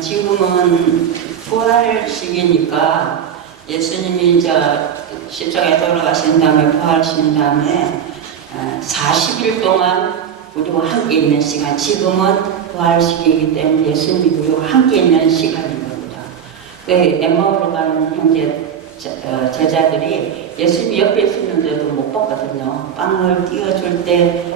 지금은 부활식이니까 예수님이 이제 십자가에 돌아가신 다음에 부활하신 다음에 40일 동안 우리와 함께 있는 시간, 지금은 부활식이기 때문에 예수님이 우리와 함께 있는 시간인 겁니다. 그 엠마오로 가는 형제 제자들이 예수님이 옆에 있었는데도 못 봤거든요. 빵을 띄워줄 때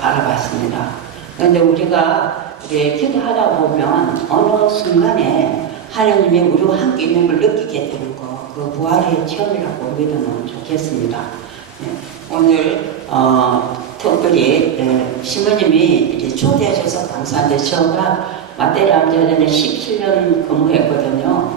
알아봤습니다. 그런데 우리가 기도하다 보면 어느 순간에 하나님이 우리와 함께 있는 걸 느끼게 되는 거, 그 부활의 체험이라고 믿으면 좋겠습니다. 오늘 특별히 시모님이 이제 초대해 주셔서 감사한데 제가 마테리암전에 17년 근무했거든요.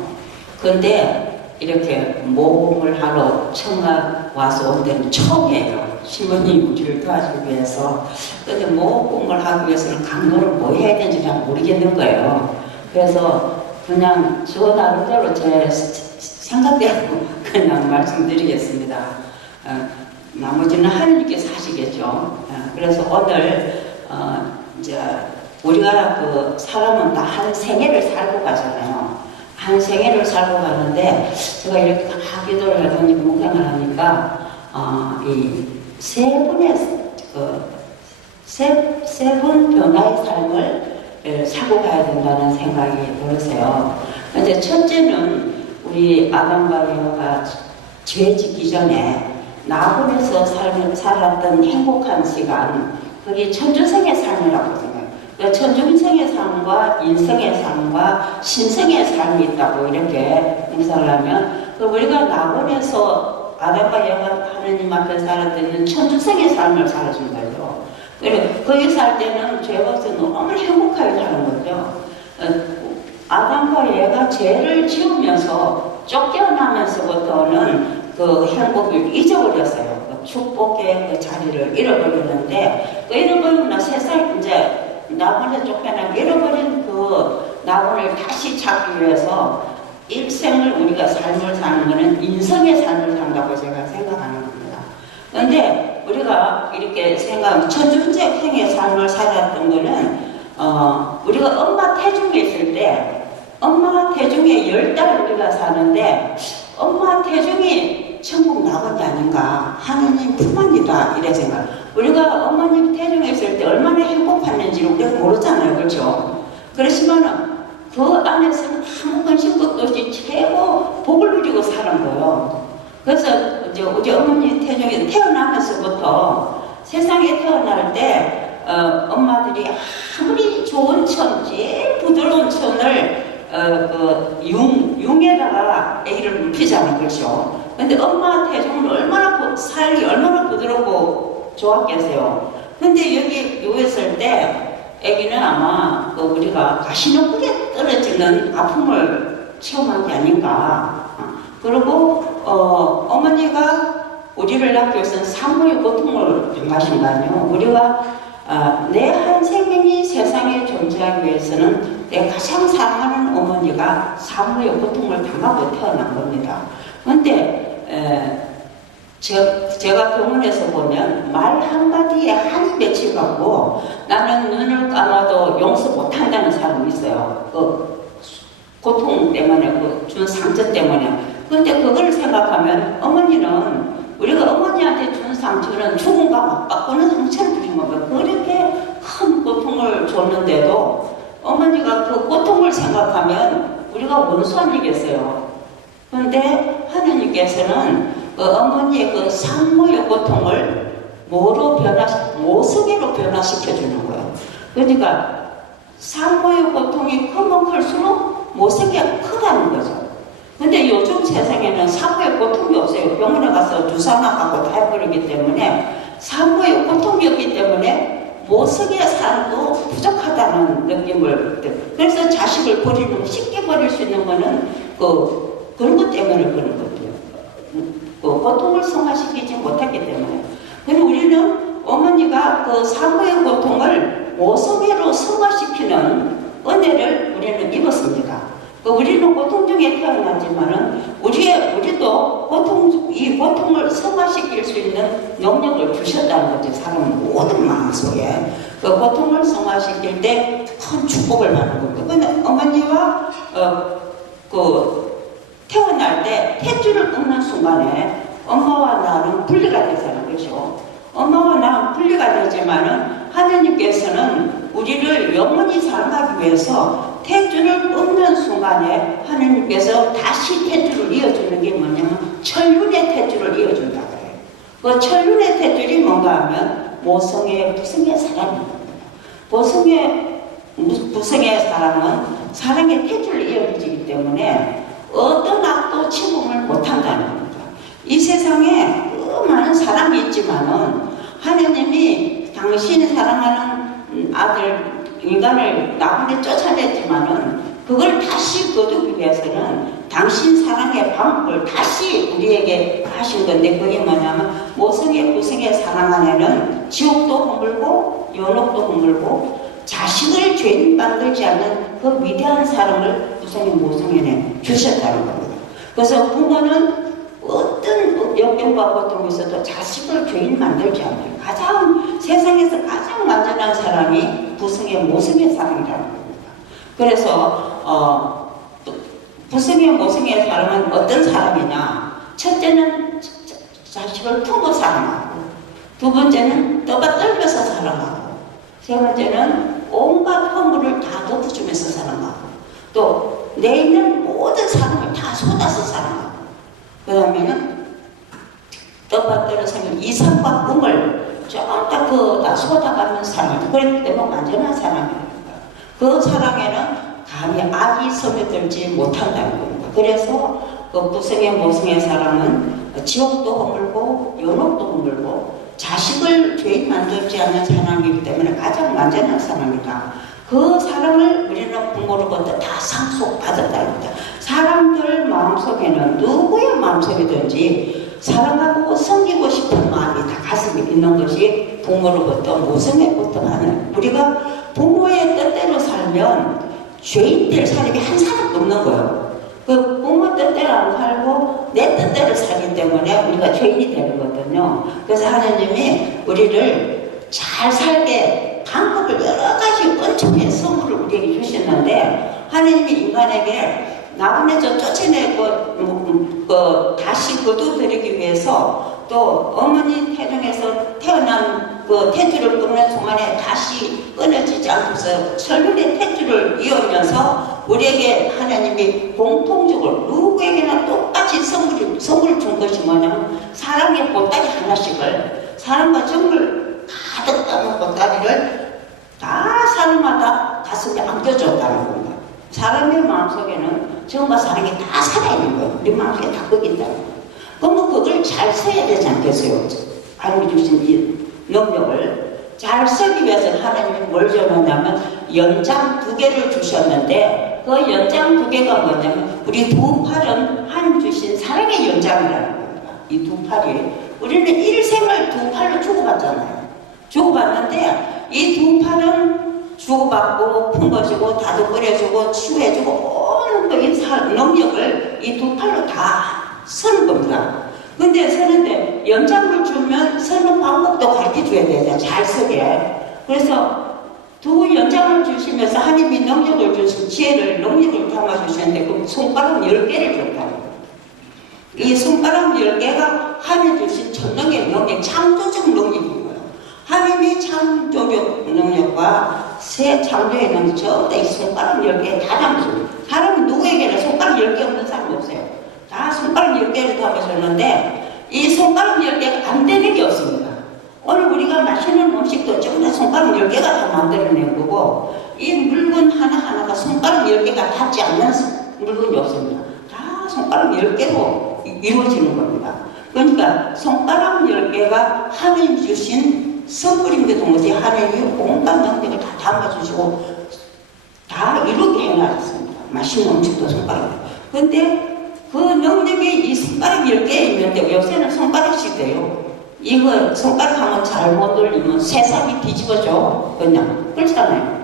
근데 이렇게 모험을 하러 청각 와서 온 데는 처음이에요. 시모님 우리를 도와주기 위해서. 근데 모험을 하기 위해서는 강도를 뭐 해야 되는지 잘 모르겠는 거예요. 그래서 그냥 저 나름대로 제 생각대로 그냥 말씀드리겠습니다. 나머지는 하느님께서 하시겠죠. 그래서 오늘 이제 우리가 그 사람은 다 한 생애를 살고 가잖아요. 한 생애를 살고 가는데 제가 이렇게 다 기도를 해보니 묵상을 하니까 이 세 분 변화의 삶을 살고 가야 된다는 생각이 들으세요. 근데 첫째는 우리 아담과 에바가 죄 짓기 전에 나홀에서 살았던 행복한 시간, 그게 천주생의 삶이라고 생각해요. 그러니까 천주생의 삶과 인생의 삶과 신생의 삶이 있다고 이렇게 묵상을 하면, 우리가 나홀에서 아담과 에바 하느님 앞에 살았던 천주생의 삶을 살아준 거죠. 그리고 거기 살 때는 죄가 없어 너무 행복하게 사는 거죠. 아담과 에바가 죄를 지으면서 쫓겨나면서부터는 그 행복을 잊어버렸어요. 그 축복의 그 자리를 잃어버렸는데, 그 잃어버리면 세상 이제 나홀에 쫓겨나고 잃어버린 그 나홀을 다시 찾기 위해서 일생을 우리가 삶을 사는 것은 인생의 삶을 산다고 제가 생각하는 겁니다. 그런데 우리가 이렇게 천주생의 삶을 살았던 것은 우리가 엄마 태중에 있을 때, 엄마 태중에 10달 우리가 사는데 엄마 태중이 천국 낙원이 아닌가, 하느님 품안이다 이래 생각. 우리가 어머님 태중에 있을 때 얼마나 행복했는지 우리가 모르잖아요, 그렇죠? 그렇지만은 그 안에서는 아무 근심것도 없이 최고 복을 누리고 사는 거예요. 그래서 이제 우리 어머니 태중에 태어나면서부터 세상에 태어날 때 엄마들이 아무리 좋은 천, 제일 부드러운 천을 융에다가 아기를 눕히잖아요, 그렇죠? 근데 엄마 태중은 얼마나 살이 얼마나 부드럽고 좋았겠어요. 근데 여기 누웠을 때 아기는 아마 우리가 가시덤불에 떨어지는 아픔을 체험한 게 아닌가. 그리고 어머니가 우리를 낳기 위해서는 산모의 고통을 당하신 거 아니에요. 우리가 내 한 생명이 세상에 존재하기 위해서는 내가 가장 사랑하는 어머니가 산모의 고통을 당하고 태어난 겁니다. 그런데 제가 병원에서 보면 말 한마디에 한이 맺혀가고 나는 눈을 감아도 용서 못한다는 사람이 있어요. 그 고통 때문에, 준 상처 때문에. 그런데 그걸 생각하면 어머니는, 우리가 어머니한테 준 상처는 죽음과 맞바꾸는 상처를 주신 겁니다. 그렇게 큰 고통을 줬는데도 어머니가 그 고통을 생각하면 우리가 원수 아니겠어요. 그런데 하나님께서는 어머니의 그 산모의 고통을 모성애로 변화시켜주는 거예요. 그러니까 산모의 고통이 크면 클수록 모성애가 크다는 거죠. 근데 요즘 세상에는 산모의 고통이 없어요. 병원에 가서 주사 맞고 다 해버리기 때문에 산모의 고통이 없기 때문에 모성애 삶도 부족하다는 느낌을, 그래서 자식을 쉽게 버릴 수 있는 거는 그런 것 때문에 그런 거죠. 고통을 승화시키지 못했기 때문에. 그리고 우리는 어머니가 그 산모의 고통을 모성애로 승화시키는 은혜를 우리는 입었습니다. 우리는 고통 중에 태어났지만은 우리도 이 고통을 승화시킬 수 있는 능력을 주셨다는 거죠. 사람 모든 마음속에 그 고통을 승화시킬 때 큰 축복을 받는 겁니다. 근데 어머니와 태어날 때 탯줄을 끊는 순간에 엄마와 나는 분리가 되잖아요. 그렇죠? 엄마와 나는 분리가 되지만은 하느님께서는 우리를 영원히 사랑하기 위해서 탯줄을 끊는 순간에 하느님께서 다시 탯줄을 이어주는 게 뭐냐면 천륜의 탯줄을 이어준다 그래요. 그 천륜의 탯줄이 뭔가 하면 모성의 부성의 사랑입니다. 부성의 사랑은 사랑의 탯줄을 이어주기 때문에 어떤 악도 침범을 못한다는 겁니다. 이 세상에 많은 사랑이 있지만은 하느님이 당신이 사랑하는 아들 인간을 나분에 쫓아냈지만은 그걸 다시 거두기 위해서는 당신 사랑의 방법을 다시 우리에게 하신 건데 그게 뭐냐면 모성의 부성의 사랑 안에는 지옥도 허물고 연옥도 허물고 자식을 죄인 만들지 않는 그 위대한 사랑을 부성의 모성에게 주셨다는 겁니다. 그래서 부모는 어떤 역경과 고통이 있어도 자식을 죄인 만들지 않는 가장 세상에서 가장 완전한 사랑이 부성의 모성의 사랑이라는 겁니다. 그래서 부성의 모성의 사랑은 어떤 사랑이냐? 첫째는 자식을 품어 사랑하고, 두 번째는 떠받 떨면서 사랑하고, 세 번째는 온갖 허물을 다 덮어주면서 사랑하고, 또 내 있는 모든 사랑을 다 쏟아서 사랑하고, 그 다음에는 떠받 떨어서 이상과 꿈을 조금 다 쏟아가면서 사랑하고, 그렇기 때문에 완전한 사랑입니다. 그 사랑에는 감히 악이 스며들지 못한다는 겁니다. 그래서 그 부성의 모성의 사랑은 지옥도 허물고 연옥도 허물고 자식을 죄인 만들지 않는 사랑이기 때문에 가장 완전한 사랑이다. 그 사랑을 우리는 부모로부터 다 상속받았다는 겁니다. 사람들 마음속에는 누구의 마음속이든지 사랑하고 섬기고 싶은 마음이 다 가슴에 있는 것이 부모로부터 모성애부터 하는, 우리가 부모의 뜻대로 살면 죄인 될 사람이 한 사람도 없는 거예요. 그 부모 뜻대로 안 살고 내 뜻대로 살기 때문에 우리가 죄인이 되는 거거든요. 그래서 하나님이 우리를 잘 살게 방법을 여러 가지 은총의 선물을 우리에게 주셨는데, 하나님이 인간에게 나분에서 쫓아내고 다시 거두드리기 위해서, 또 어머니 태중에서 태어난 그 탯줄을 끊는 순간에 다시 끊어지지 않고서 천륜의 탯줄을 이으면서 우리에게 하나님이 공통적으로 누구에게나 똑같이 선물을 준 것이 뭐냐면 사랑의 보따리 하나씩을, 사랑과 정을 가득 담은 보따리를 다 사람마다 가슴에 안겨줬다는 겁니다. 사람의 마음속에는 정과 사랑이 다 살아있는 거예요. 우리 마음속에 다 거기 있다는 거예요. 그러면 그걸 잘 써야 되지 않겠어요? 하나님이 주신 이 능력을 잘 쓰기 위해서 하나님이 뭘 줬냐면 연장 2개를 주셨는데, 그 연장 2개가 뭐냐면 우리 두 팔은 하나님 주신 사랑의 연장이라는 겁니다. 이 두 팔이 우리는 일생을 두 팔로 주고받잖아요. 주고받는데 이 두 팔은 주고받고 품어주고 다독거려주고 치유해주고 온 그 능력을 이 두 팔로 다 쓰는 겁니다. 근데 쓰는데 연장을 주면 쓰는 방법도 가르쳐줘야 되잖아요. 잘 쓰게. 그래서 두 연장을 주시면서 하나님이 능력을 주신 지혜를, 능력을 담아주셨는데 그 손가락 10개를 줬다는 거예요. 이 손가락 10개가 하나님 주신 전능의 능력, 창조적 능력인 거예요. 하나님이 창조적 능력과 새 창조의 능력 전부 다 이 손가락 10개에 다 담으셨어요. 사람은 누구에게나 손가락 10개 없는 사람이 없어요. 다 손가락 10개를 담으셨는데 이 손가락 10개가 안 되는 게 없습니다. 오늘 우리가 마시는 음식도 전부 다 손가락 10개가 다 만들어낸 거고, 이 물건 하나하나가 손가락 10개가 닿지 않는 물건이 없습니다. 다 손가락 10개로 이루어지는 겁니다. 그러니까 손가락 10개가 하나님 주신 선물인 동시에 하나님이 온갖 능력을 다 담아주시고 다 이루게 해놨습니다. 맛있는 음식도 손가락. 근데 그 능력이 이 손가락 10개 있는데 요새는 손가락씩 돼요. 이거 손가락 한번 잘못 돌리면 세상이 뒤집어져. 그냥 그렇잖아요.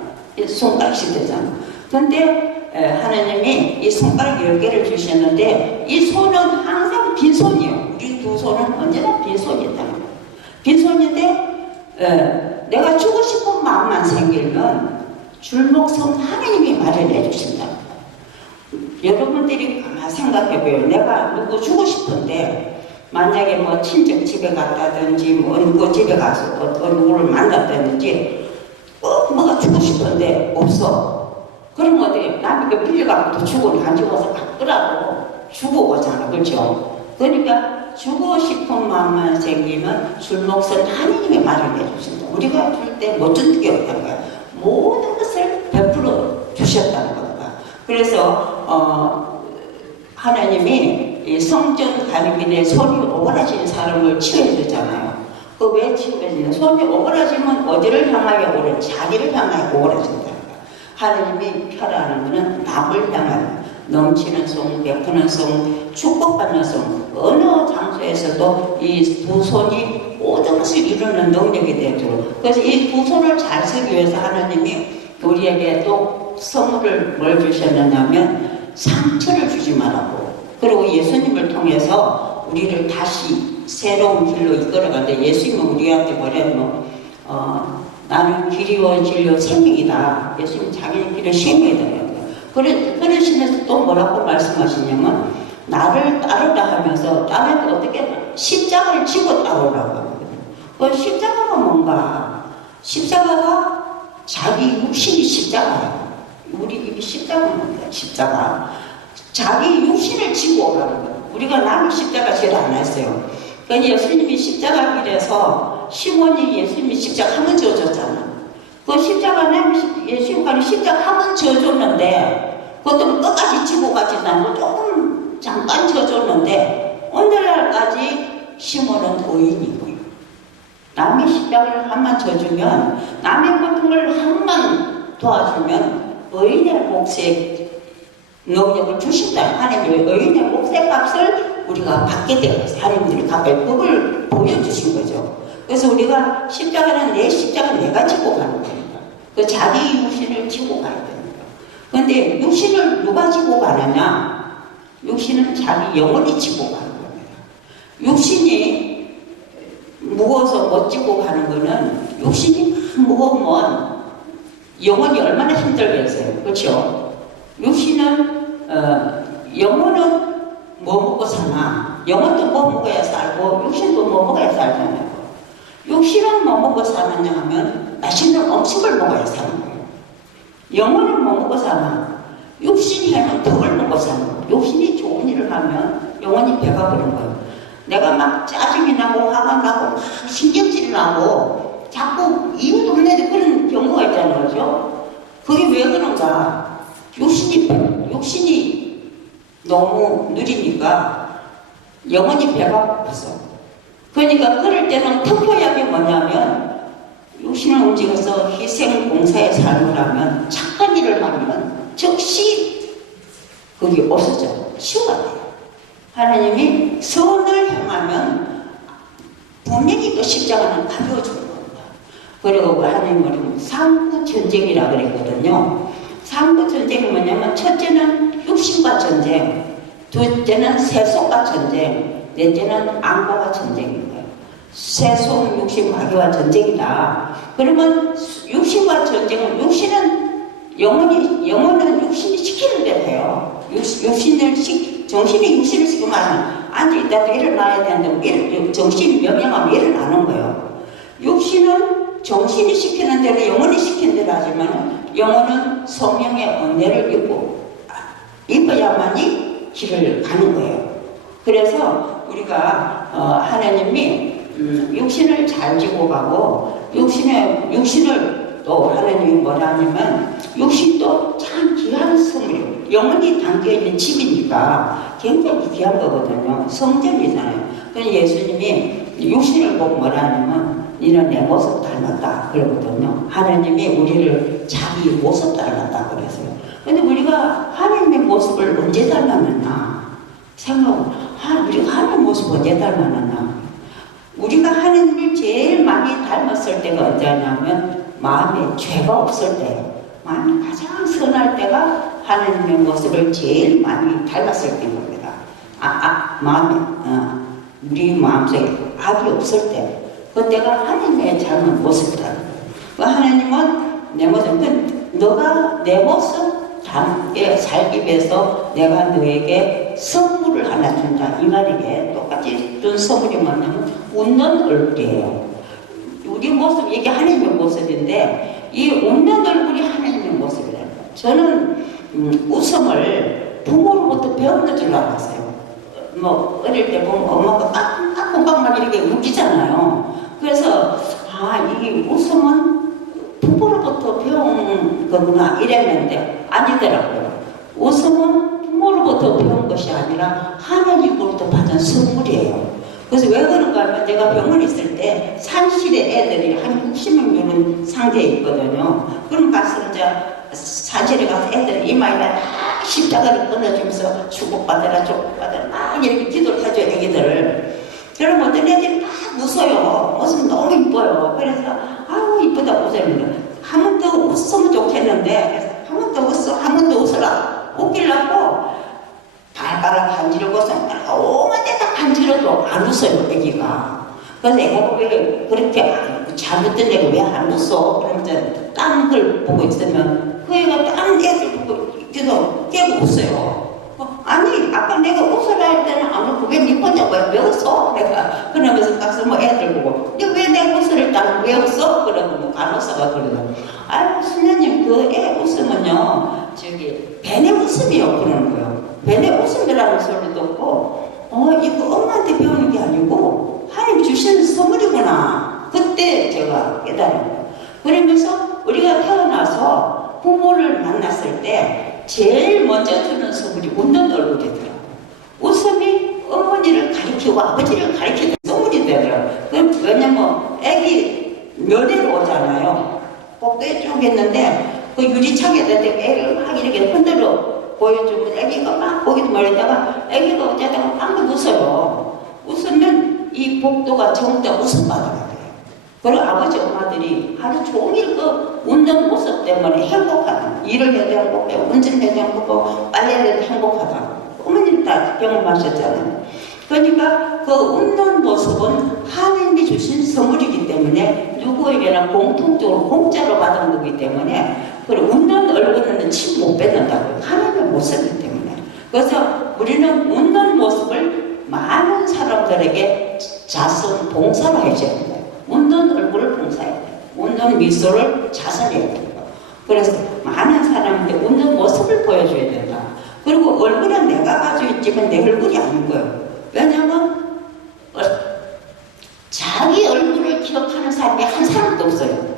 손가락씩 되잖아. 근데 하나님이 이 손가락 10개를 주셨는데 이 손은 항상 빈손이에요. 우리 두 손은 언제나 빈손이었다는 거예요. 빈손인데 내가 주고 싶은 마음만 생기면 줄목선 하나님이 마련해 주신다. 여러분들이 가만 생각해봐요. 내가 누구 주고 싶은데 만약에 뭐 친척 집에 갔다든지 뭐 누구 집에 가서 누구를 만났다든지 뭐가 주고 싶은데 없어. 그러면 어떻게 남이 그 빌려갖고도 주고 안 주고서 갖더라도 주고 오잖아. 그렇죠? 그러니까 주고 싶은 마음만 생기면 줄목선 하나님이 마련해 주신다. 우리가 줄 때 못 준 게 없다는 거야. 모든 것을 베풀어 주셨다는 겁니다. 그래서 하나님이 이 성전 가리비에 손이 오그라진 사람을 치유해 주잖아요. 그 왜 치유해 주냐? 손이 오그라지면 어디를 향하여 오래? 자기를 향하여 오그라진다. 하나님이 펴라는 것은 남을 향하여 넘치는 송, 베푸는 송, 축복받는 송. 어느 장소에서도 이 두 손이 모든 것을 이루는 능력이 되도록. 그래서 이 두 손을 잘 쓰기 위해서 하나님이 우리에게 또 선물을 뭘 주셨느냐면 상처를 주지 말라고. 그리고 예수님을 통해서 우리를 다시 새로운 길로 이끌어가는데 예수님은 우리한테 뭐냐면 나는 길이요 진리요 생명이다. 예수님 자기의 길을 생명이더라고요. 그러시면서 또 뭐라고 말씀하시냐면 나를 따르라 하면서 나는 어떻게 십자가를 지고 따르라고 하거든요. 그 십자가가 뭔가? 십자가가 자기 육신이 십자가예요. 우리 입이 십자가는 뭔가? 십자가. 자기 육신을 지고 오라는 거예요. 우리가 남의 십자가 제일 안 했어요. 그러니까 예수님이 십자가 길에서 시몬이 예수님이 십자가 한 번 지어줬잖아. 그 십자가는 예수님이 십자가 한 번 지어줬는데 그것도 끝까지 지고 가지는 않고 조금 잠깐 지어줬는데 오늘날까지 시몬은 의인이고 남의 십자가를 한 번 져주면 남의 고통을 한 번 도와주면 의인의 몫에 능력을 주신다. 하나님이 의인의 몫의 값을 우리가 받게 되어요. 하나님들이 갚아요. 그걸 보여주신 거죠. 그래서 우리가 십자가는 내 십자가 내가 지고 가는 거니까. 그 자기 육신을 지고 가야 됩니다. 그런데 육신을 누가 지고 가느냐? 육신은 자기 영혼이 지고 가는 겁니다. 육신이 무거워서 못 지고 가는 거는 육신이 무거우면 영혼이 얼마나 힘들겠어요. 그렇죠? 육신은 영혼은 뭐 먹고 사나? 영혼도 뭐 먹어야 살고 육신도 뭐 먹어야 살잖아요. 육신은 뭐 먹고 사느냐 하면 맛있는 음식을 먹어야 사는 거예요. 영혼은 뭐 먹고 사나? 육신이 하면 덕을 먹고 사는 거예요. 육신이 좋은 일을 하면 영혼이 배가 부른 거예요. 내가 막 짜증이 나고 화가 나고 막 신경질이 나고 자꾸 이유도 없는데 그런 경우가 있잖아요. 그죠? 그게 왜 그런가? 육신이 너무 느리니까 영혼이 배가 고파서. 그러니까 그럴 때는 특효약이 뭐냐면 육신을 움직여서 희생 봉사의 삶을 하면 착한 일을 하면 즉시 그게 없어져요. 치유가 돼요. 하나님이 선을 향하면 분명히 그 십자가는 가벼워지는 겁니다. 그리고 하나님은 상부 전쟁이라 그랬거든요. 상부 전쟁이 뭐냐면 첫째는 육신과 전쟁, 둘째는 세속과 전쟁, 넷째는 안과와 전쟁인 거예요. 세속, 육신, 마귀와 전쟁이다. 그러면 육신과 전쟁은 영혼은 육신이 시키는 대로 해요. 정신이 육신을 시키면 앉아있다가 일어나야 되는데 정신이 명령하면 일어나는 거예요. 육신은 정신이 시키는 대로 영혼이 시키는 대로 하지만 영혼은 성령의 은혜를 입어야만이 길을 가는 거예요. 그래서 우리가 하나님이 육신을 잘 지고 가고 육신을 또 하나님이 뭐라 하냐면 육신도 참 귀한 선물이에요. 영혼이 담겨있는 집이니까 굉장히 귀한 거거든요. 성전이잖아요. 그래서 예수님이 육신을 보고 뭐라 하냐면 너는 내 모습 닮았다 그러거든요. 하나님이 우리를 자기 모습 닮았다 그랬어요. 근데 우리가 하나님의 모습을 언제 닮았느냐 생각하면 우리가 하나님 모습 언제 닮았느냐. 우리가 하나님을 제일 많이 닮았을 때가 언제냐면 마음에 죄가 없을 때, 마음이 가장 선할 때가 하나님의 모습을 제일 많이 닮았을 때인 겁니다. 우리 마음속에 악이 없을 때, 그때가 하나님의 젊은 모습이다. 하나님은 내 모습은 너가 내 모습 담게 살기 위해서 내가 너에게 선물을 하나 준다. 이 말이게 똑같이 준 선물이 뭐냐면 웃는 얼굴이에요. 우리 모습, 이게 하나님의 모습인데 이 웃는 얼굴이 하나님의 모습이래요. 저는 웃음을 부모로부터 배우는 줄 알았어요. 뭐 어릴 때 보면 엄마가 깍깍깍깍 이렇게 웃기잖아요. 그래서 이 웃음은 부모로부터 배운 거구나 이랬는데 아니더라고요. 웃음은 부모로부터 배운 것이 아니라 하나님으로부터 받은 선물이에요. 그래서 왜 그런가 하면 내가 병원에 있을 때 산실에 애들이 한 60명 되는 상태에 있거든요. 그럼 가서 이제 산실에 가서 애들이 이마에다 십자가를 끊어주면서 축복받아라 축복받아라 막 이렇게 기도를 하죠. 애기들을. 그럼 어떤 애들이 막 웃어요. 웃으면 너무 이뻐요. 그래서 아우 이쁘다 웃어요. 한 번 더 웃으면 좋겠는데 한 번 더 웃어, 한 번 더 웃어라 웃기려고 발가락 간지르고 손가락 오만 데다 간지러도 안 웃어요. 애기가. 그래서 애가 왜 그렇게 잘못된 애가 왜 안 웃어? 그러면 이제 딴 걸 보고 있으면 그 애가 딴 애들 보고 계속 깨고 웃어요. 아니 아까 내가 웃으라 할 때는 안 웃고 왜 니 혼자 왜 웃어? 내가 그러면서 가서 뭐 애들 보고 근데 왜 내 웃을 때는 왜 웃어? 그러고 뭐 간호사가 그러더라고요. 아이고 수녀님 그 애 웃으면요 저기 벤의 웃음이요 그러는 거예요. 벤의 웃음이라는 소리도 없고 이거 엄마한테 배우는 게 아니고 하나님 주시는 선물이구나. 그때 제가 깨달은 그러면서 우리가 태어나서 부모를 만났을 때 제일 먼저 주는 선물이 웃는 얼굴이더라고요. 웃음이 어머니를 가리키고 아버지를 가리키는 선물이 되더라고요. 왜냐면 애기 면회로 오잖아요. 복도에 쭉 있는데 그 유리창에다 애를 막 이렇게 흔들어 보여주면 애기가 막 보기도 말다가 애기가 어쩌다가 막 웃어요. 웃으면 이 복도가 전부 다 웃음바다가 돼요. 그리고 아버지 엄마들이 하루 종일 그 웃는 모습 때문에 행복하다. 일을 해도 행복해, 운전해도 행복하고 빨래를 해도 행복하다. 어머님 다 경험하셨잖아요. 그러니까 그 웃는 모습은 하나님이 주신 선물이기 때문에 누구에게나 공통적으로 공짜로 받은 거기 때문에 그리고 웃는 얼굴은 침 못 뱉는다고요. 하나님의 모습이기 때문에. 그래서 우리는 웃는 모습을 많은 사람들에게 자선 봉사로 해줘야 돼요. 웃는 얼굴을 봉사해야 돼요. 웃는 미소를 자선해야 돼요. 그래서 많은 사람한테 웃는 모습을 보여줘야 된다. 그리고 얼굴은 내가 가지고 있지만 내 얼굴이 아닌 거예요. 왜냐면 자기 얼굴을 기억하는 사람이 한 사람도 없어요.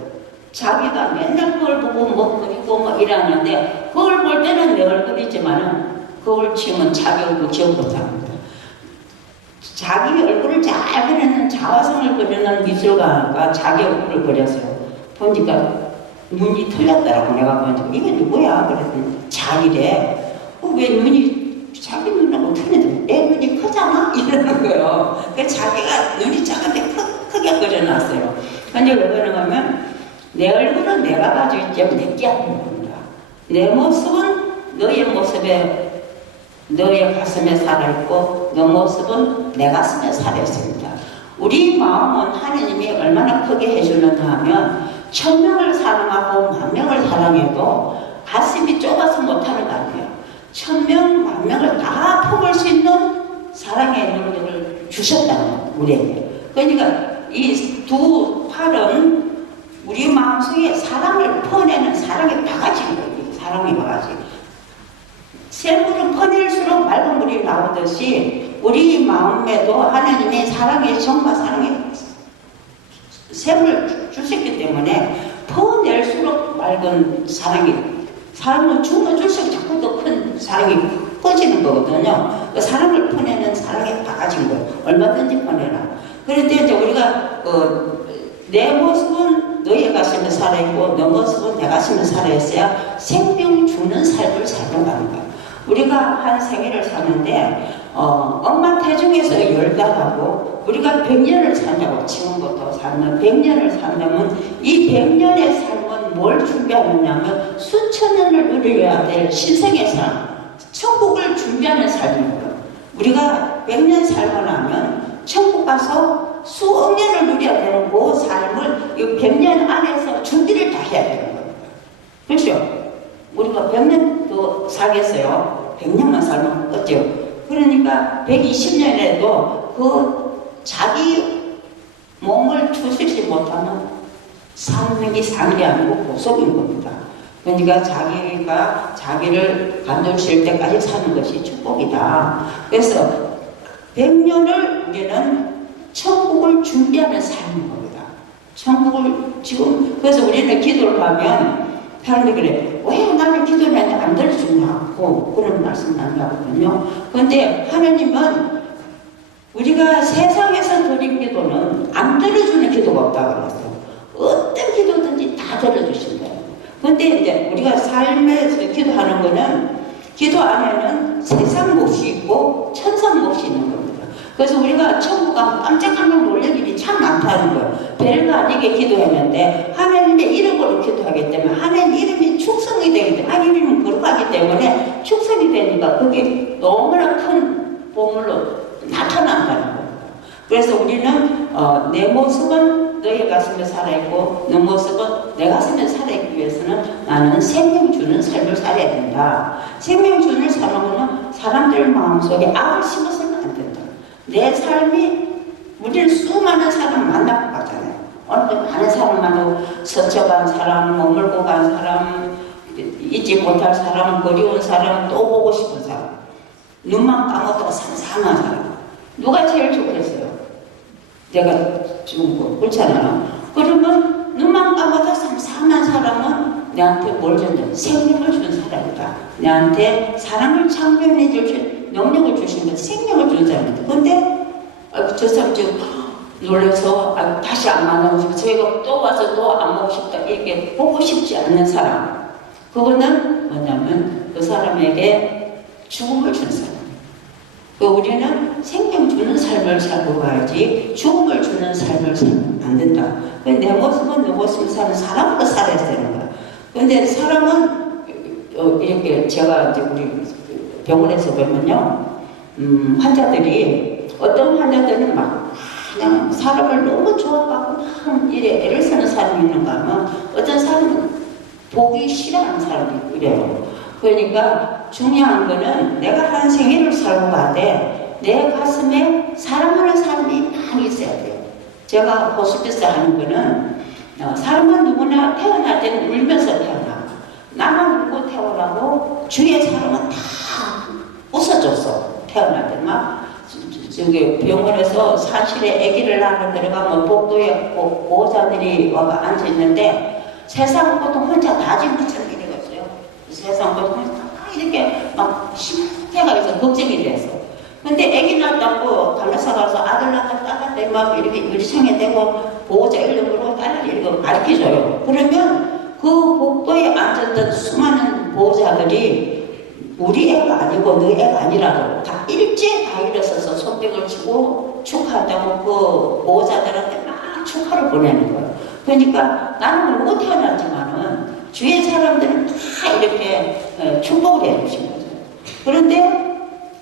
자기가 맨날 그걸 보고 뭐 그리고 뭐 이러는데 그걸 볼 때는 내 얼굴이지만은 그걸 치면 자기 얼굴 기억 못합니다. 자기 얼굴을 잘 그리는 자화상을 그리는 미술가가 자기 얼굴을 그렸어요. 보니까 눈이 틀렸더라고. 내가 보니까 이게 누구야? 그랬더니 자기래. 왜 눈이 자기 눈하고 틀리는데 내 눈이 크잖아? 이러는 거예요. 그래서 자기가 눈이 작은데 크게 그려놨어요. 근데 왜 그러는가 하면 내 얼굴은 내가 가지고 있지만 내게 아닌 겁니다. 내 모습은 너의 모습에 너의 가슴에 살아있고 너 모습은 내 가슴에 살아있습니다. 우리 마음은 하나님이 얼마나 크게 해주는가 하면 1000명을 사랑하고 10,000명을 사랑해도 가슴이 좁아서 못하는 거 아니에요. 1000명, 10,000명을 다 품을 수 있는 사랑의 능력을 주셨다는 거예요. 우리에게. 그러니까 이 두 팔은 우리 마음속에 사랑을 퍼내는 사랑의 바가지인 거예요. 사랑의 바가지. 샘물을 퍼낼수록 맑은 물이 나오듯이 우리 마음에도 하나님의 사랑의 정과 사랑의 샘을 주셨기 때문에 퍼낼수록 맑은 사랑을 주면 줄수록 자꾸 더 큰 사랑이 커지는 거거든요. 그 사랑을 퍼내는 사랑의 바가지인 거예요. 얼마든지 퍼내라. 그런데 이제 우리가 내 모습은 너의 가슴에 살아있고 너 모습은 내 가슴에 살아있어야 생명 주는 삶을 살아가는 거예요. 우리가 한 생애를 사는데 엄마 태중에서 10달하고 우리가 100년을 산다고 지금부터 살면 100년을 산다면 이 100년의 삶은 뭘 준비하느냐면 수천 년을 누려야 될 신생의 삶, 천국을 준비하는 삶이고요. 우리가 100년 살고 나면 천국 가서 수억 년을 누려야 되는 그 삶을 이 100년 안에서 준비를 다 해야 되는 겁니다. 그렇죠? 우리가 100년 더 살겠어요. 100년만 살면 어때요? 그러니까 120년에도 그 자기 몸을 추스리지 못하면 사는 게 아니고 보석인 겁니다. 그러니까 자기가 자기를 간절실 때까지 사는 것이 축복이다. 그래서 100년을 우리는 천국을 준비하는 삶인 겁니다. 천국을 지금, 그래서 우리는 기도를 하면 사람들이 그래, 왜 나는 기도를 하는데 안 들어주냐고 그런 말씀 많이 하거든요. 그런데 하나님은 우리가 세상에서 드린 기도는 안 들어주는 기도가 없다고 그랬어요. 어떤 기도든지 다 들어주신다. 근데 이제 우리가 삶에서 기도하는 거는 기도 안에는 세상 몫이 있고 천상 몫이 있는 겁니다. 그래서 우리가 천국 가면 깜짝깜짝 놀랄 일이 참 많다는 거예요. 별거 아니게 기도했는데 하나님의 이름으로 기도하기 때문에 하나님 이름이 축성이 되기 때문에 하나님 이름은 거룩하기 때문에 축성이 되니까 그게 너무나 큰 보물로 나타난다는 겁니다. 그래서 우리는 내 모습은 너의 가슴에 살아있고 내 모습은 내 가슴에 살아있기 위해서는 나는 생명 주는 삶을 살아야 된다. 생명 주는 삶은 사람들 마음속에 악을 심어서는 안 된다. 내 삶이 우리는 수많은 사람 만나고 가잖아요. 어느 많은 사람 만나고 스쳐간 사람, 머물고 간 사람, 잊지 못할 사람, 그리운 사람, 또 보고 싶은 사람, 눈만 감았다가 상상한 사람. 누가 제일 좋겠어요? 내가 죽은 거 그렇잖아요. 그러면 눈만 감아도 상상한 사람은 내한테 뭘 줬냐? 생명을 준 사람이다. 내한테 사랑을 창조해 주신 능력을 주신 것, 생명을 준 사람이다. 근데 저 사람 지금 놀라서 다시 안 만나고 싶어. 저희가 또 와서 또 안 보고 싶다. 이렇게 보고 싶지 않는 사람. 그거는 뭐냐면 그 사람에게 죽음을 준 사람. 우리는 생명 주는 삶을 살고 가야지 죽음을 주는 삶을 살면 안 된다. 내 모습은 내 모습을 사는 사람으로 살아야 되는 거야. 근데 사람은 이렇게 제가 이제 우리 병원에서 보면요, 환자들이 어떤 환자들은 막 그냥 사람을 너무 좋아하고 막 이래 애를 쓰는 사람이 있는가 하면 어떤 사람은 보기 싫어하는 사람이 이래요. 그러니까 중요한 거는 내가 한 생애를 살고 가되 내 가슴에 사랑하는 사람이 많이 있어야 돼요. 제가 호스피스 하는 거는 사람은 누구나 태어날 때는 울면서 태어나. 나만 울고 태어나고 주위의 사람은 다 웃어줬어. 태어날 때 막 저기 병원에서 사실에 아기를 낳으러 들어가면 복도에 보호자들이 와가 앉아 있는데 세상 보통 혼자 다 짊어지는 일이 있어요. 세상 보통 이렇게 막 심태가 있어 걱정이 돼서. 근데 아기 낳았다고 간호사 가서 아들 낳았다 딸한테 막 이렇게 일상에 대고 보호자 이름으로 딸을 이렇게 가르쳐줘요. 그러면 그 복도에 앉았던 수많은 보호자들이 우리 애가 아니고 너 애가 아니라고 다 일제히 다 일어서서 손뼉을 치고 축하한다고 그 보호자들한테 막 축하를 보내는 거예요. 그러니까 나는 못 태어났지만은 주위의 사람들은 다 이렇게 축복을 해주신 거죠. 그런데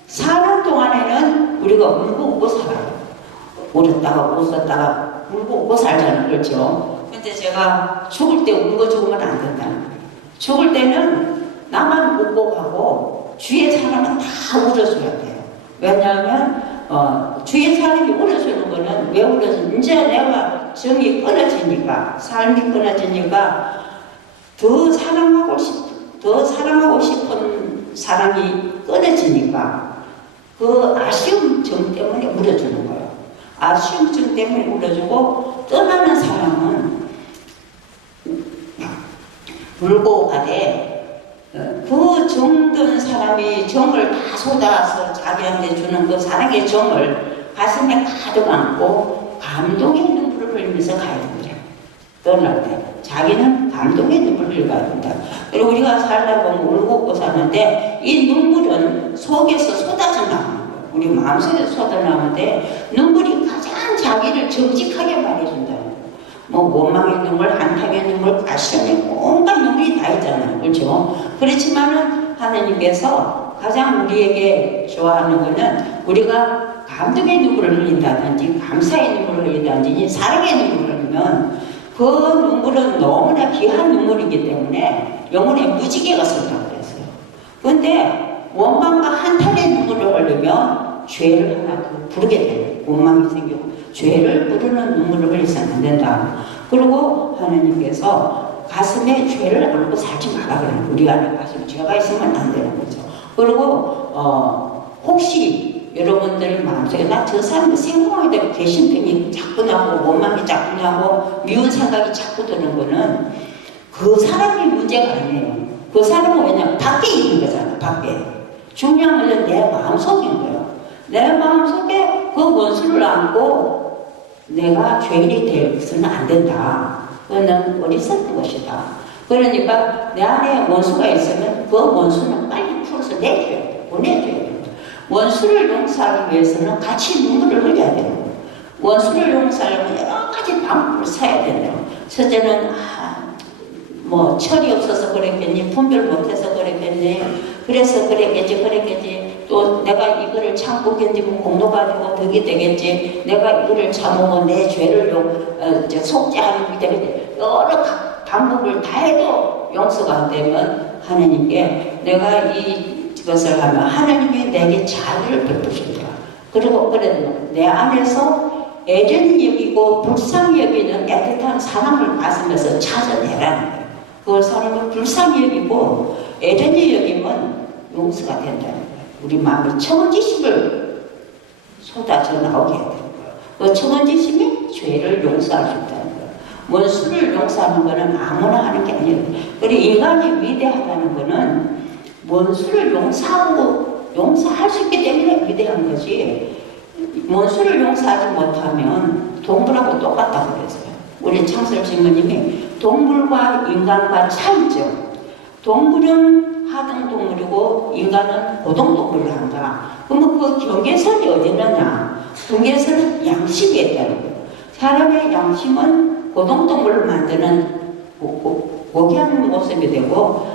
사는 동안에는 우리가 울고 웃고 살아요. 울었다가 웃었다가 울고 웃고 살잖아요. 그렇죠? 근데 제가 죽을 때 울고 죽으면 안 된다는 거예요. 죽을 때는 나만 웃고 가고 주위의 사람은 다 울어줘야 돼요. 왜냐하면 주위의 사람이 울어주는 거는 왜 울어주는 이제 내가 정이 끊어지니까 삶이 끊어지니까 더 사랑하고 싶은 사랑이 끊어지니까 그 아쉬움 정 때문에 울어주는 거예요. 아쉬움 정 때문에 울어주고 떠나는 사람은 울고 가되 그 정든 사람이 정을 다 쏟아서 자기한테 주는 그 사랑의 정을 가슴에 가득 안고 감동의 눈물을 흘리면서 가야 됩니다. 떠날 때 자기는 감동의 눈물을 흘려야 된다. 그리고 우리가 살다 보면 울고 웃고 사는데 이 눈물은 속에서 쏟아져 나오는 거예요. 우리 마음속에서 쏟아 나오는데 눈물이 가장 자기를 정직하게 말해준다는 거예요. 뭐 원망의 눈물, 안타의 눈물, 아쉬움의 온갖 눈물이 다 있잖아요. 그렇죠? 그렇지만은 하나님께서 가장 우리에게 좋아하는 거는 우리가 감동의 눈물을 흘린다든지 감사의 눈물을 흘린다든지 사랑의 눈물을 흘리면 그 눈물은 너무나 귀한 눈물이기 때문에 영혼에 무지개가 섰다고 그랬어요. 그런데 원망과 한탄의 눈물을 흘리면 죄를 하나 더 부르게 돼요. 원망이 생기고 죄를 부르는 눈물을 흘리서는 안 된다. 그리고 하나님께서 가슴에 죄를 안고 살지 말라 그래요. 우리 안에 가슴에 죄가 있으면 안 되는 거죠. 그리고 혹시 여러분들 마음속에 나 저 사람을 생각하게 되면 개심병이 자꾸 나고 원망이 자꾸 나고 미운 생각이 자꾸 드는 거는 그 사람이 문제가 아니에요. 그 사람은 왜냐면 밖에 있는 거잖아. 밖에. 중요한 것은 내 마음속인 거예요. 내 마음속에 그 원수를 안고 내가 죄인이 되어서는 안 된다. 그거는 어리석은 것이다. 그러니까 내 안에 원수가 있으면 그 원수는 빨리 풀어서 내줘야 돼. 보내줘야 돼. 원수를 용서하기 위해서는 같이 눈물을 흘려야 돼요. 원수를 용서하려면 여러 가지 방법을 써야 돼요. 첫째는 뭐 철이 없어서 그랬겠니, 분별 못해서 그랬겠니, 그래서 그랬겠지. 또 내가 이거를 참고 견디고 공로 가지고 덕이 되겠지. 내가 이거를 참으면 내 죄를 속죄하는 게 되겠지. 여러 방법을 다 해도 용서가 안 되면 하나님께 내가 이것을 하면 하나님이 내게 자비를 베푸신다. 그리고 그래 내 안에서 애전히 여기고 불쌍히 여기는 애틋한 사랑을 가슴에서 찾아내라는 거예요. 그걸 사람을 불쌍히 여기고 애전히 여기면 용서가 된다는 거예요. 우리 마음에 청원지심을 쏟아져 나오게 해야 되는 거예요. 그 청원지심이 죄를 용서할 수 있다는 거예요. 원수를 용서하는 것은 아무나 하는 게 아니에요. 그리고 인간이 위대하다는 것은 원수를 용서할 수 있기 때문에 위대한 거지, 원수를 용서하지 못하면 동물하고 똑같다고 그랬어요. 우리 창설 신부님이 동물과 인간과 차이점. 동물은 하등 동물이고 인간은 고등 동물을 한다. 그러면 그 경계선이 어디 있느냐? 경계선은 양심이 있다는 거예요. 사람의 양심은 고등 동물을 만드는 고귀한 모습이 되고,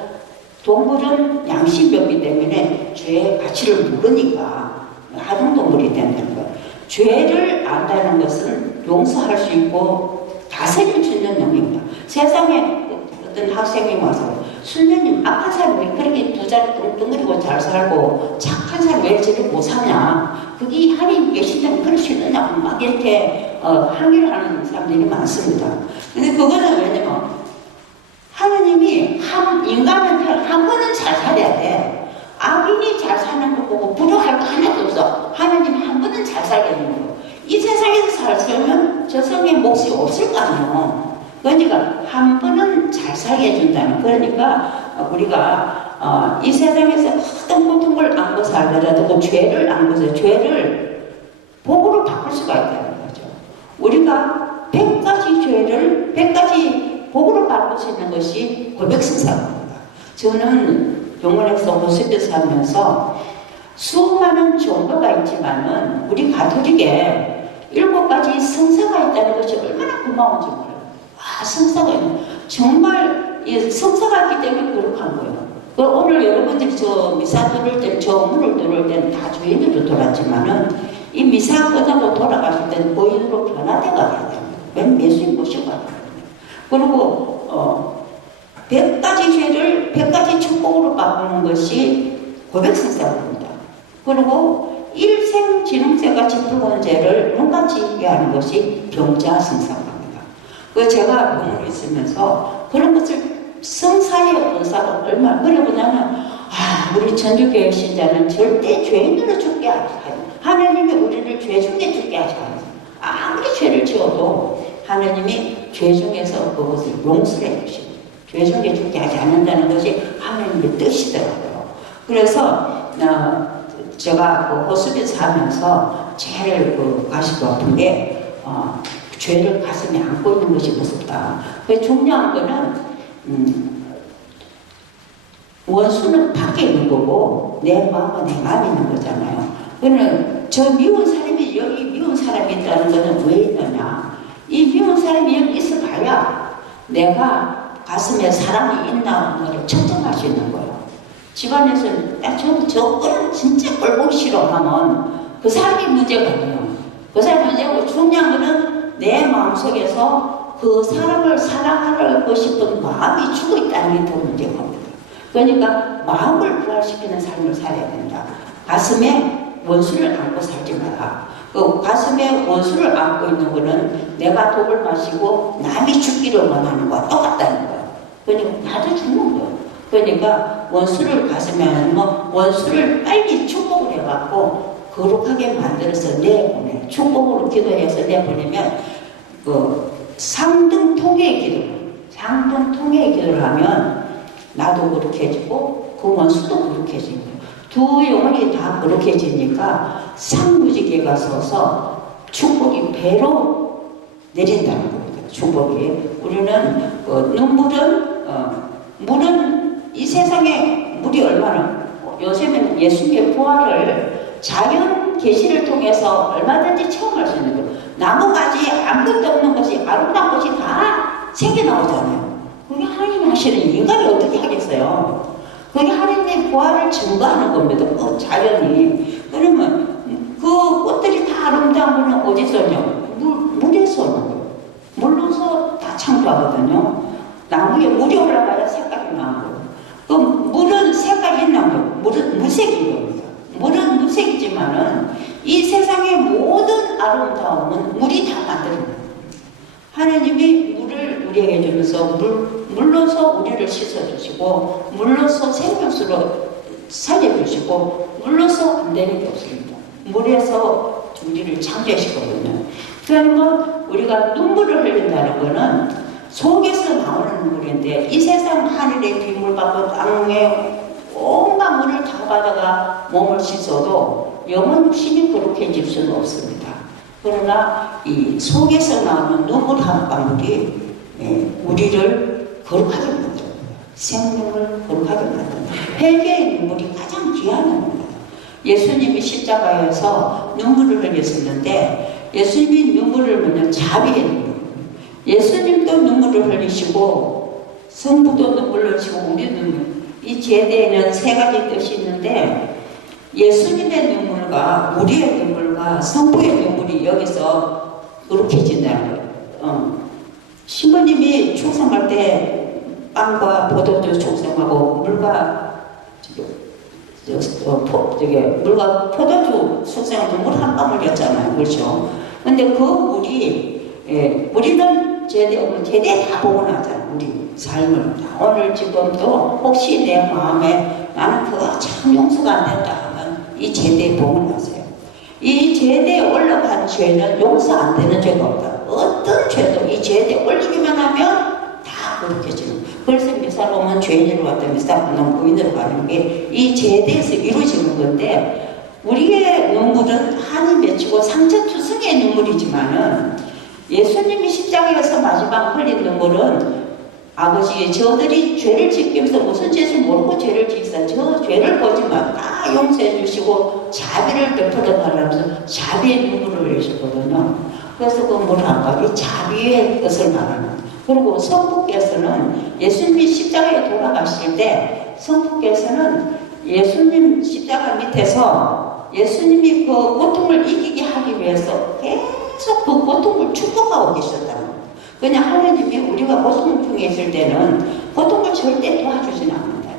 동물은 양심이 없기 때문에 죄의 가치를 모르니까 하등 동물이 된다는 거예요. 죄를 안다는 것은 용서할 수 있고 다스릴 수 있는 능력입니다. 세상에 어떤 학생이 와서 순녀님 악한 사람 왜 그렇게 두 자리 뚱뚱거리고 잘 살고 착한 사람 왜 저렇게 못 사냐, 그게 하나님 계신다면 그럴 수 있느냐고 막 이렇게 항의를 하는 사람들이 많습니다. 근데 그거는 왜냐면 하나님이 인간은 한 번은 잘 살아야 돼. 악인이 잘 사는 거 보고 부러워할 거 하나도 없어. 하나님이 한 번은 잘 살게 되는 거. 이 세상에서 잘 살면 저 성의 몫이 없을 거 아니에요. 그러니까 한 번은 잘 살게 해준다는. 그러니까 우리가 이 세상에서 어떤 고통을 안고 살더라도 그 죄를 안고서 죄를 복으로 바꿀 수가 있다는 거죠. 우리가 100가지 복으로 바꿀 수 있는 것이 고백성사입니다. 저는 병원에서 호스피스 하면서 수많은 종교가 있지만은 우리 가톨릭에 7가지 성사가 있다는 것이 얼마나 고마운지 몰라요. 성사가 있는, 정말 성사가 있기 때문에 거룩한 거예요. 오늘 여러분들이 저 미사 들을 때, 저 문을 들을 때는 다 주인으로 돌았지만은 이 미사 끝나고 돌아가실 때는 고인으로 변화돼 가야 돼요. 맨 예수님 모시고 가야 돼요. 그리고 100가지 죄를 100가지 축복으로 바꾸는 것이 고백성사입니다. 그리고 일생진흥죄같이 불거는 죄를 눈같이 있게 하는 것이 병자성사입니다. 제가 병원에 있으면서 그런 것을 성사의 은사가 얼마나, 그러고 나는 우리 천주교회 신자는 절대 죄인으로 죽게 하지 않아요. 하나님이 우리를 죄 중에 죽게 하지 않아요. 아무리 죄를 지어도 하나님이 죄 중에서 그것을 용서해 주십니다. 죄 중에 죽게 하지 않는다는 것이 하나님의 뜻이더라고요. 그래서 제가 그 호스피스 하면서 제일 가슴이 아픈 게 죄를 가슴에 안고 있는 것이 무섭다. 중요한 거는 원수는 밖에 있는 거고 내 마음과 내 마음이 있는 거잖아요. 그러면 저 미운 사람이 여기 미운 사람이 있다는 거는 왜 있느냐? 이 미운 사람이 여기 있어 봐야 내가 가슴에 사랑이 있나 없나를 측정할 수 있는 거예요. 집안에서 저거는 진짜 꼴보기 싫어 하면 그 사람이 문제가 아니에요. 그 사람이 문제고, 중요한 거는 내 마음속에서 그 사람을 사랑하고 싶은 마음이 죽어 있다는 게 더 문제가 겁니다. 그러니까 마음을 부활시키는 삶을 살아야 된다. 가슴에 원수를 안고 살지 마라. 그 가슴에 원수를 안고 있는 거는 내가 독을 마시고 남이 죽기를 원하는 거와 똑같다는 거야. 그러니까 나도 죽는 거야. 그러니까 원수를 가슴에 안으면 원수를 빨리 축복을 해갖고 거룩하게 만들어서 내보내. 축복으로 기도해서 내보내면 상등통의 기도, 상등통의 기도를 하면 나도 거룩해지고 그 원수도 거룩해지는 거예요. 두 영혼이 다 거룩해지니까 상무지개가 서서 축복이 배로 내린다는 겁니다. 축복이. 우리는 물은 이 세상에 물이 얼마나 요새는 예수님의 부활을 자연 계시를 통해서 얼마든지 체험할 수 있는 거예요. 나무가지 아무것도 없는 것이 아름다운 것이 다 생겨나오잖아요. 그게 하나님이 하시는 인간이 어떻게 하겠어요? 그게 하나님의 부활을 증거하는 겁니다. 자연이. 그러면 그 꽃들이 다 아름다운 거는 어디서 오냐? 물에서 오는 거예요. 물로서 다 창조하거든요. 나무에 물이 올라가야 색깔이 나는 거예요. 그 물은 색깔이 있는 거예요. 물은 무색인 겁니다. 물은 무색이지만은 이 세상의 모든 아름다움은 물이 다 만드는 거예요. 하나님이 물을 우리에게 주면서 물로서 우리를 씻어주시고 물로서 생명수로 살려주시고 물로서 안 되는 게 없습니다. 물에서 우리를 창조하시거든요. 그러면 우리가 눈물을 흘린다는 것은 속에서 나오는 눈물인데 이 세상 하늘의 빗물 받고 땅에 온갖 물을 다 받아가 몸을 씻어도 영혼 육신이 거룩해질 수는 없습니다. 그러나 이 속에서 나오는 눈물 한 방울이 우리를 거룩하게 만듭니다. 생명을 거룩하게 만듭니다. 회개의 눈물이 가장 귀한 눈물입니다. 예수님이 십자가에서 눈물을 흘렸었는데 예수님이 눈물을 흘리는 자비의 눈물. 예수님도 눈물을 흘리시고 성부도 눈물을 흘리시고 우리 눈물. 이 제대에는 세 가지 뜻이 있는데 예수님의 눈물과 우리의 눈물과 성부의 눈물이 여기서 거룩해진다는 거예요. 신부님이 축성할 때 빵과 포도주 축성하고 물과 물과 포도주 축성할 때 물 한 방울이었잖아요. 그렇죠? 근데 그 물이 우리는 제대 다 보고 나잖아요. 우리 삶을. 오늘 지금도 혹시 내 마음에 나는 그거 참 용서가 안 된다 하면 이 제대 보고 나세요. 이 제대에 올라간 죄는 용서 안 되는 죄가 없다. 어떤 죄도 이 제대에 올리기만 하면 다 거룩해지는 거예요. 그래서 미사를 오면 죄인으로 갔다 미사를 오면 고인으로 가는 게 이 제대에서 이루어지는 건데 우리의 눈물은 한이 맺히고 상처투성의 눈물이지만은 예수님이 십자가에서 마지막 흘린 눈물은 아버지 저들이 죄를 지키면서 무슨 죄를 모르고 죄를 지키사 저 죄를 보지만 다 용서해 주시고 자비를 베풀어 가면서 자비의 눈물을 흘리셨거든요. 그래서 그 물 한 방이 자비의 것을 말하는 거예요. 그리고 성부께서는 예수님이 십자가에 돌아가실 때 성부께서는 예수님 십자가 밑에서 예수님이 그 고통을 이기게 하기 위해서 계속 그 고통을 축복하고 계셨다는 거예요. 그냥 하나님이 우리가 고통 중에 있을 때는 고통을 절대 도와주지는 않는다.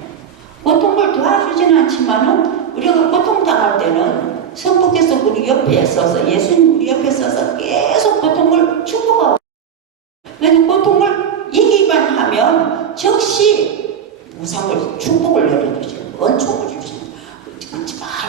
고통을 도와주지는 않지만은 우리가 고통당할 때는 성부께서 우리 옆에 서서 예수님 우리 옆에 서서 계속 고통을 축복하고 그래서 고통을 이기만 하면 즉시 무상을 축복을 내려주시는 은총을 주시는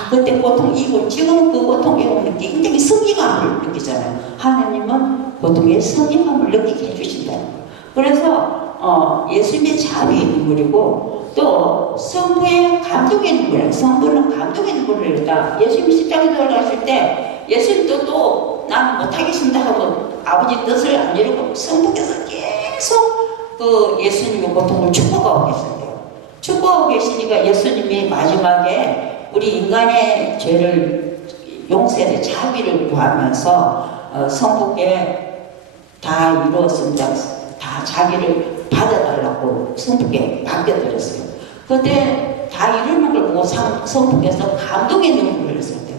그때 고통 이고 지금 그 고통에 오는 게 굉장히 성취감을 느끼잖아요. 하나님은 고통에 성취감을 느끼게 해주신다는 거예요. 그래서 예수님의 자비의 눈물이고 또 성부의 감동의 눈물이에요. 성부는 감동의 눈물을 흘렸다. 예수님이 십자가에 돌아가실 때 예수님도 또 난 못하겠습니다 하고 아버지 뜻을 안 이루고 성부께서 계속 그 예수님의 고통을 축복하고 계세요. 축복하고 계시니까 예수님이 마지막에 우리 인간의 죄를 용서해서 자비를 구하면서 성부께 다 이루었습니다. 다 자기를 받아달라고 성부께 맡겨드렸어요. 그때 다 이루는 걸 보고 성부께서 감동의 눈물을 흘렸을 때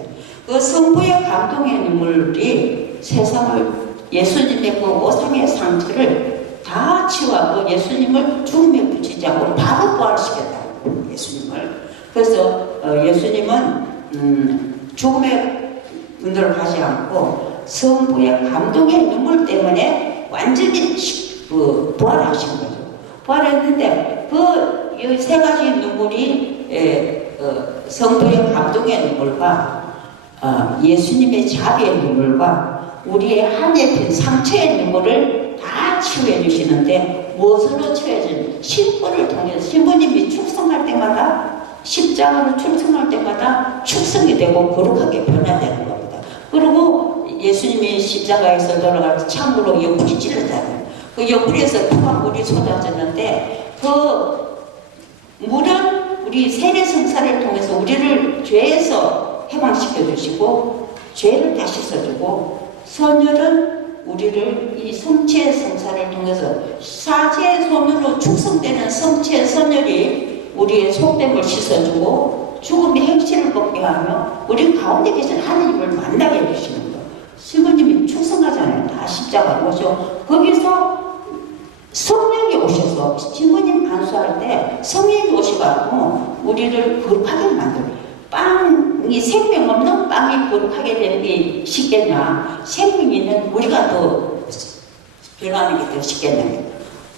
그 성부의 감동의 눈물이 세상을 예수님의 그 오상의 상처를 다 치워하고 예수님을 죽음에 붙이지 않고 바로 부활시켰다고 예수님을. 그래서 예수님은 죽음의 문으로 가지 않고 성부의 감동의 눈물 때문에 완전히 부활하신 거죠. 부활했는데 그 세 가지 눈물이 성부의 감동의 눈물과 예수님의 자비의 눈물과 우리의 한에 핀 상처의 눈물을 다 치유해 주시는데 무엇으로 치유해 주는 신부를 통해서 신부님이 축성할 때마다 십자가로 축성할 때마다 축성이 되고 거룩하게 변화되는 겁니다. 그리고 예수님이 십자가에서 돌아갈 때 참으로 옆구리 찔렀잖아요. 그 옆구리에서 피와 물이 쏟아졌는데 그 물은 우리 세례 성사를 통해서 우리를 죄에서 해방시켜 주시고 죄를 다 씻어주고 선율은 우리를 이 성체 성사를 통해서 사제의 손으로 축성되는 성체 선율이 우리의 속됨을 씻어주고 죽음의 행실을 벗게 하며 우리 가운데 계신 하나님을 만나게 해주시는 거예요. 신부님이 축성하잖아요. 다 십자가로 오셔. 거기서 성령이 오셔서 신부님 안수할 때 성령이 오셔가지고 우리를 거룩하게 만들어요. 빵이 생명 없는 빵이 거룩하게 되는 게 쉽겠냐? 생명이 있는 우리가 더 변하는 게 더 쉽겠냐?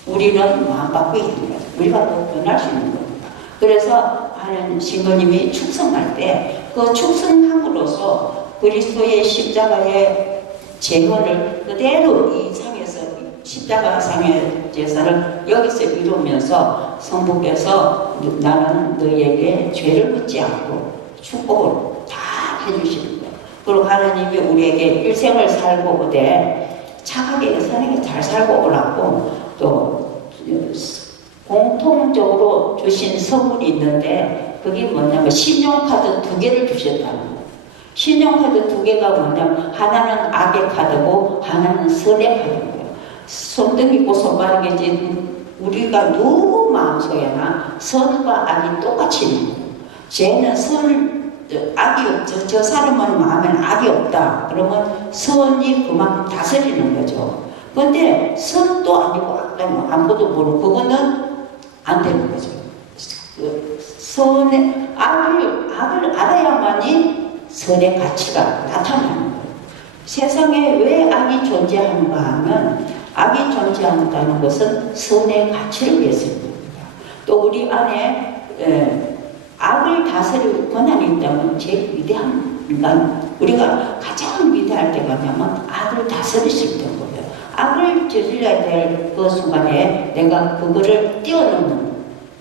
우리는 마음 바꾸게 되는 거죠. 우리가 더 변할 수 있는 겁니다. 그래서 하나님 신부님이 축성할 때 그 축성함으로써 그리스도의 십자가의 재혼을 그대로 이 상에서 십자가 상의 제사를 여기서 이루면서 성부께서 나는 너에게 죄를 묻지 않고 축복을 다 해주시는 거예요. 그리고 하나님이 우리에게 일생을 살고 오되 착하게 선하게 잘 살고 오라고 또 공통적으로 주신 선물이 있는데 그게 뭐냐면 신용카드 2개를 주셨다는 거예요. 신용카드 2개가 뭐냐면 하나는 악의 카드고 하나는 선의 카드예요. 손등 있고 손바닥이지 우리가 누구 마음속에나 선과 악이 똑같이 있는 거예요. 죄는 악이 없죠. 저 사람은 마음에는 악이 없다. 그러면 선이 그만큼 다스리는 거죠. 그런데 선도 아니고 악도 아니고 아무것도 모르고 그거는 안 되는 거죠. 선의 악을 알아야만이 선의 가치가 나타나는 거예요. 세상에 왜 악이 존재하는가 하면 악이 존재한다는 것은 선의 가치를 위해서입니다. 또 우리 안에 악을 다스릴 권한이 있다면 제일 위대한 인간, 우리가 가장 위대할 때가 뭐냐면 악을 다스리실 때인 거예요. 악을 저질러야 될 그 순간에 내가 그거를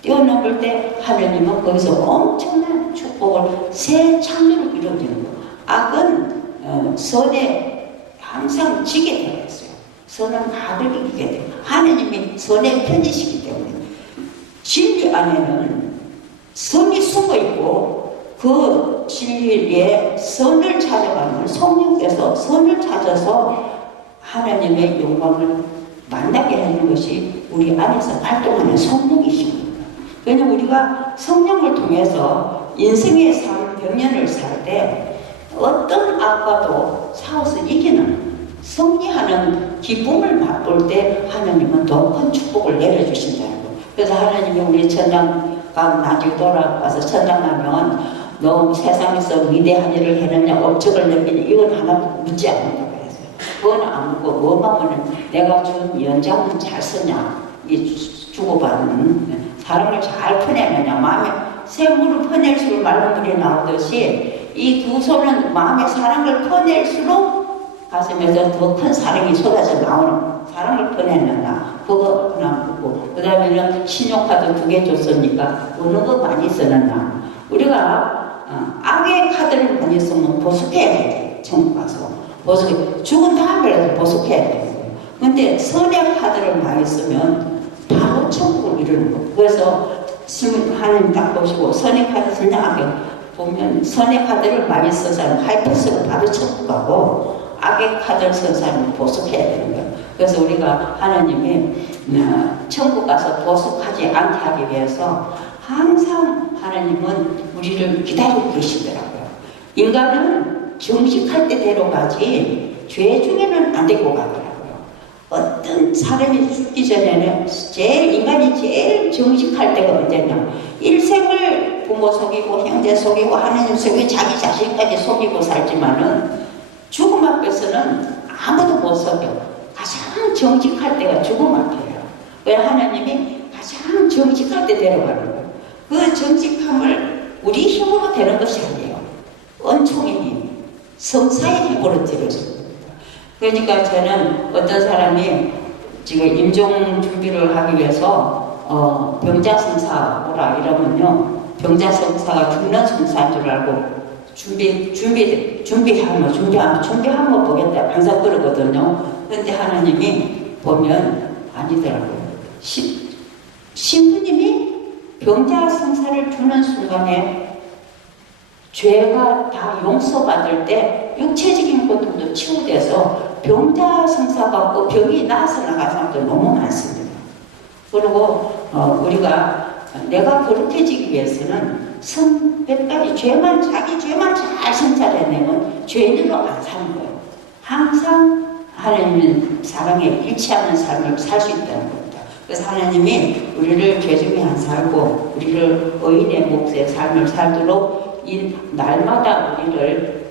뛰어넘을 때 하나님은 거기서 엄청난 축복을 새 창조를 이루어지는 거예요. 악은 선에 항상 지게 되어 있어요. 선은 악을 이기게 돼요. 하나님이 선의 편이시기 때문에 진리 안에는 선이 숨어 있고 그 진리에 선을 찾아가는 성령께서 선을 찾아서 하나님의 영광을 만나게 하는 것이 우리 안에서 활동하는 성령이십니다. 왜냐하면 우리가 성령을 통해서 인생의 삶, 병년을 살 때 어떤 악과도 싸워서 이기는 승리하는 기쁨을 맛볼 때 하나님은 더 큰 축복을 내려주신다는 거예요. 그래서 하나님이 우리 천당 나중에 돌아가서 천당 가면 너 세상에서 위대한 일을 해냈냐 업적을 남기냐 이건 하나 묻지 않는다고 했어요. 그건 안 묻고 뭐만 보면 내가 준 연장은 잘 쓰냐 이 주고받는 사람을 잘 퍼내느냐 마음에 새 물을 퍼낼수록 맑은 물이 나오듯이 이 두 손은 마음의 사랑을 퍼낼수록 가슴에서 더 큰 사랑이 쏟아져 나오는 사랑을 퍼내는다. 그거 하나 보고 그 다음에는 신용카드 2개 줬으니까 어느 거 많이 쓰느냐. 우리가 악의 카드를 많이 쓰면 보석해야 돼. 천국 가서 보석해. 죽은 다음에라도 보석해야 돼. 근데 선의 카드를 많이 쓰면 바로 천국을 이루는 거. 그래서 하나님 딱 보시고 선의 카드 쓰냐 악의 보면 선의 카드를 많이 쓴 사람 하이패스로 바로 천국 가고 악의 카드를 쓴 사람은 보석해야 되는 거예요. 그래서 우리가 하나님이 천국 가서 보석하지 않게 하기 위해서 항상 하나님은 우리를 기다리고 계시더라고요. 인간은 정직할 때대로 가지 죄 중에는 안 되고 가더라고요. 어떤 사람이 죽기 전에는 인간이 제일 정직할 때가 언제냐, 일생을 부모 속이고 형제 속이고 하나님 속이고 자기 자신까지 속이고 살지만은 죽음 앞에서는 아무도 못 속여. 가장 정직할 때가 죽음 앞이에요. 왜? 하나님이 가장 정직할 때 데려가는 거예요. 그 정직함을 우리 힘으로 되는 것이 아니에요. 은총의 힘, 성사의 힘으로 드려집니다. 그러니까 저는 어떤 사람이 지금 임종 준비를 하기 위해서 병자성사 오라 이러면요, 병자성사가 죽는 성사인 줄 알고 준비하면 보겠다 항상 그러거든요. 그런데 하나님이 보면 아니더라고요. 신부님이 병자성사를 주는 순간에 죄가 다 용서받을 때 육체적인 것들도 치유돼서 병자성사가 없고 병이 나아서 나간 사람도 너무 많습니다. 그리고 우리가 내가 거룩해지기 위해서는 몇 가지 자기 죄만 잘 성찰해내면 죄인으로 안 사는 거예요. 항상 하나님은 사랑에 일치하는 삶을 살 수 있다는 겁니다. 그래서 하나님이 우리를 죄 중에 안 살고 우리를 의인의 몫의 삶을 살도록 이 날마다 우리를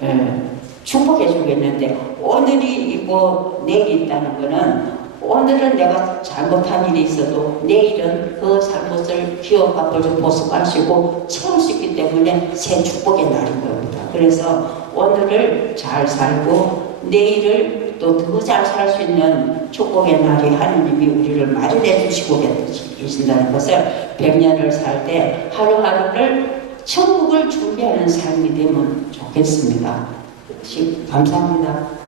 축복해 주겠는데, 오늘이 있고 내일이 있다는 것은 오늘은 내가 잘못한 일이 있어도 내일은 그 잘못을 기억하고 보습하시고 채울 수 있기 때문에 새 축복의 날인 겁니다. 그래서 오늘을 잘 살고 내일을 또 더 잘 살 수 있는 축복의 날이 하나님이 우리를 마련해 주시고 계신다는 것을 100년을 살 때 하루하루를 천국을 준비하는 삶이 되면 좋겠습니다. 감사합니다.